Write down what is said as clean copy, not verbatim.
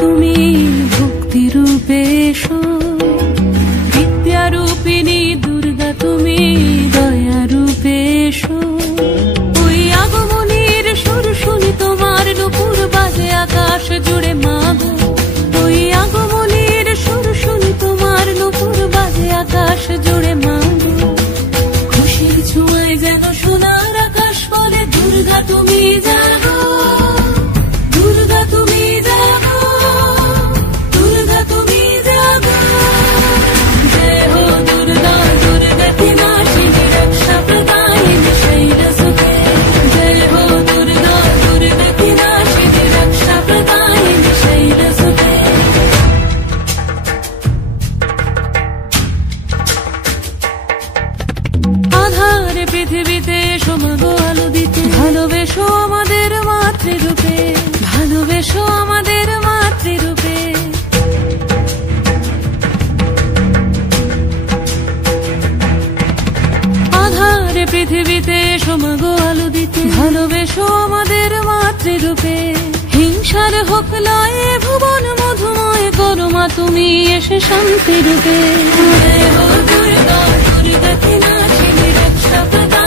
তুমি ভক্তি রূপে এসো, বিদ্যা রূপিণী দুর্গা তুমি দয়া রূপে এসো। ওই আগমনীর সুর শুনি তোমার নুপুর বাজে আকাশ জুড়ে মাগো, ওই আগমনীর সুর শুনি তোমার নুপুর বাজে আকাশ জুড়ে মাগো। খুশির ছোঁয়ায় যেন সোনার আকাশ বলে দুর্গা তুমি জাগো, দুর্গা তুমি জাগো, দুর্গা তুমি জাগো। জয় হো দুর্গা, দুর্গা কি নাশিনী রক্ষা প্রদায়িনী শৈলসুতে। জয় হো দুর্গা, দুর্গা কি নাশিনী রক্ষা প্রদায়িনী শৈলসুতে। আধারে পৃথিবীতে এসো মাগো আলো দিতে, ভালোবেসো আমাদের মাতৃরূপে, ভালোবেসো আমাদের মাতৃরূপে। আধারে পৃথিবীতে এসো মাগো আলো দিতে, ভালোবেসো আমাদের মাতৃরূপে। হিংসার হোক লয়ে ভুবন মধুময় করো মা তুমি এসে শান্তি রূপে। জয় হো দুর্গা, দুর্গা কি নাশিনী রক্ষা প্রদায়িনী